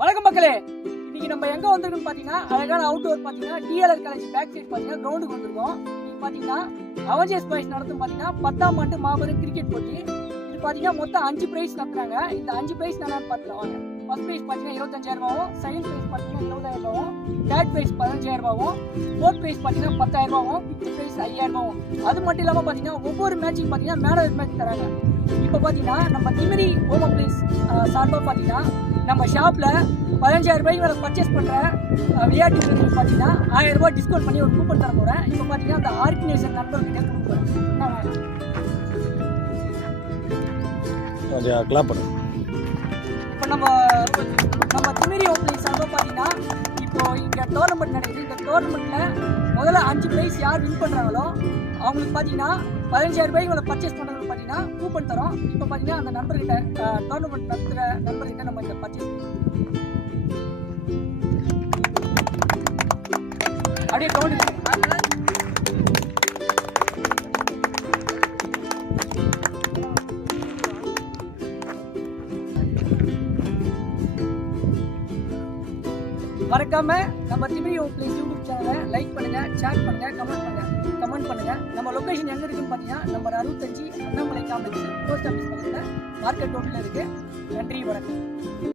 வணக்கம் மக்களே, இன்னைக்கு நம்ம எங்க வந்திருக்கோம் பாத்தீங்கன்னா அழகான அவுட்டோர் பாத்தீங்கன்னா டிஎல்ஆர் காலேஜ் பேக் சைடு பாத்தீங்கன்னா கிரவுண்டுக்கு வந்திருக்கோம். இன்னைக்கு பாத்தீங்கன்னா அவெஞ்சர்ஸ் பாய்ஸ் நடத்தும் பாத்தீங்கன்னா 10ஆம் ஆண்டு மாபெரும் கிரிக்கெட் போட்டி. இது பாத்தீங்கன்னா மொத்தம் 5 பிரைஸ் நடத்துறாங்க. இந்த 5 பிரைஸ் என்னன்னு பாத்துக்கலாம் வாங்க. ஃபர்ஸ்ட் பிரைஸ் பாத்தீங்கன்னா 25,000 ரூபாயும், செகண்ட் பிரைஸ் பாத்தீங்கன்னா 20,000 ரூபாயும், தேர்ட் பிரைஸ் 15,000 ரூபாயும், ஃபோர்த் பிரைஸ் பாத்தீங்கன்னா 10,000 ரூபாயும், ஃபிஃப்த் பிரைஸ் 5,000 ரூபாயும். அது மட்டும் இல்லாம பாத்தீங்கன்னா ஒவ்வொரு மேட்சுக்கு பாத்தீங்கன்னா மேன் ஆஃப் தி மேட்ச் தராங்க. இப்போ பாத்தீங்கன்னா நம்ம திமிரி ஹோம் அப்ளைன்ஸ் சார்பாக பாத்தீங்கன்னா நம்ம ஷாப்ல 15,000 ரூபாய்க்கு மேலே பர்ச்சேஸ் பண்ற விஆர்டி பாத்தீங்கன்னா 1000 ரூபாய் டிஸ்கவுண்ட் பண்ணி ஒரு கூப்பன் தர போறேன். இப்போ பாத்தீங்கன்னா அந்த ஆர்கனைசேஷன் நண்பர்கிட்ட கொடுக்குறேன். இப்போ நம்ம திமிரி ஹோம் அப்ளைன்ஸ் சார்பாக பாத்தீங்கன்னா இப்போ இங்க டோர்னமெண்ட் நடக்குது. இந்த டோர்னமெண்ட்ல முதல்ல 5 பிரைஸ் யார் வின் பண்றாங்களோ அவங்களுக்கு பாத்தீங்கன்னா 15,000 ரூபாய்க்கு மேலே பர்ச்சேஸ் பண்ணுறது பாத்தீங்கன்னா கூப்பன் தரோம். இப்போ பாத்தீங்கன்னா அந்த நண்பர்கிட்ட டோர்னமெண்ட் நடத்துகிற நண்பர்கிட்ட நம்ம இந்த பர்ச்சேஸ் அப்படியே கவுண்ட் மறக்காம நம்ம திமிரி ஹோம் அப்ளைன்ஸ் யூடியூப் சேனலை லைக் பண்ணுங்க, ஷேர் பண்ணுங்க, கமெண்ட் பண்ணுங்க. நம்ம லொகேஷன் எங்க இருக்குன்னு பாத்தீங்கன்னா number 65 Annamalai complex post office பக்கத்துல மார்க்கெட் ரோட்ல இருக்கு. நன்றி, வணக்கம்.